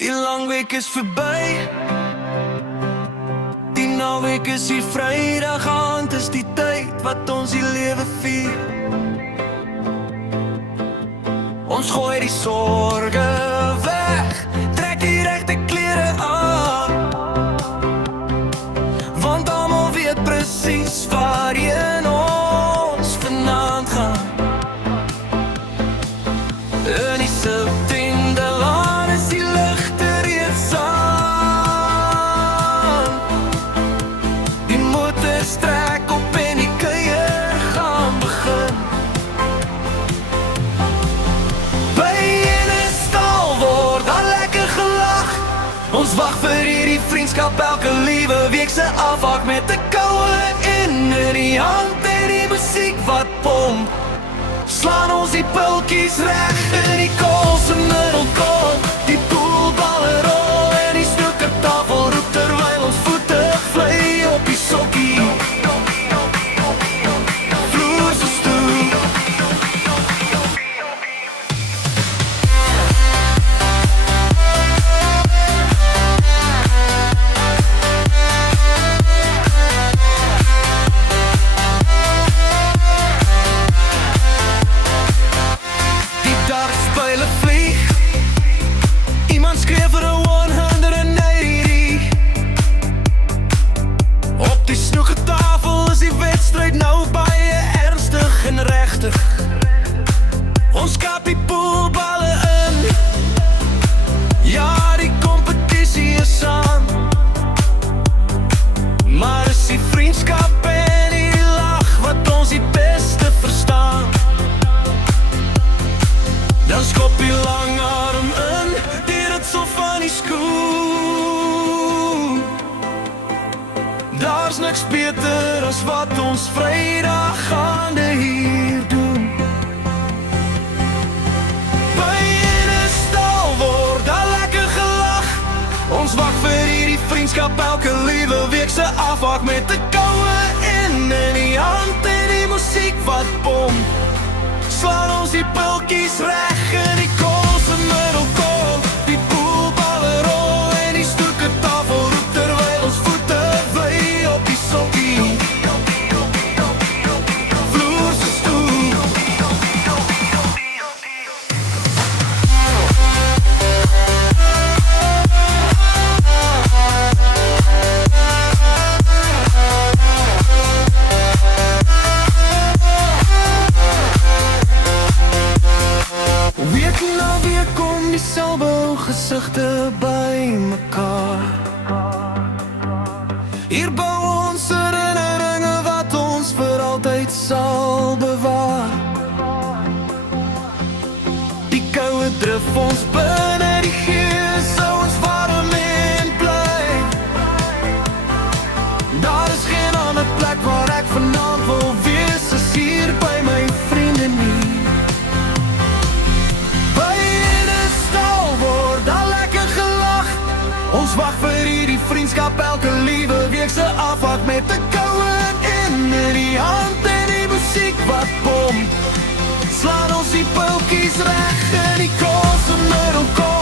Die lang week is verby. Die naweek is hier, Vrydag aand is die tyd wat ons die lewe vier. Ons gooi die sorge weg, trek die regte klere aan, want almal weet presies waarheen ons vanaand gaan. In die September laan is die ligte reeds aan. Die motors trek op en die kuier gaan begin. By ene stal word daar lekker gelag. Ons wag vir hierdie vriendskap elke liewe week se afhaak, met 'n koue in die hand en die musiek wat pomp. Slaan ons die pultjies reg in die kool se middelkom. Die poolballe rol en die snoekertafel roep terwyl ons voete vlei op die sokkie. Vloer se stoel. Iemand skreef vir 'n 180. Op die snoekertafel is die wedstryd nou baie ernstig en regtig. Ons kap die poolballe in. Ja, die kompetisie is aan. Maar is die vriendskap en die lag wat ons die beste verstaan. Dan skop die lang arm in, die ritsel van die skoen. Daar's niks beter as wat ons Vrydag gaande hier doen. By ene stal word daar lekker gelag. Ons wag vir hierdie vriendskap elke liewe week se afhaak, met 'n koue in die hand en die musiek wat pomp. Slaan ons die pultjies reg in die kool se middelkom. Die poolballe rol en die snoekertafel roep terwyl ons voete vlei op die sokkie. Vloer se stoel. Week na week kom dieselfde gesigte by mekaar. Hier bou ons herinneringe wat ons vir altyd sal bewaar. Die koue drif ons binne die gees, hou ons warm en bly. Daar is geen ander plek waar ek vanaand wil wees as hier by my vriende nie. Ons wag vir hierdie vriendskap elke liewe week se afhaak, met 'n koue in die hand en die musiek wat pomp. Slaan ons die pultjies reg in die kool se middelkom.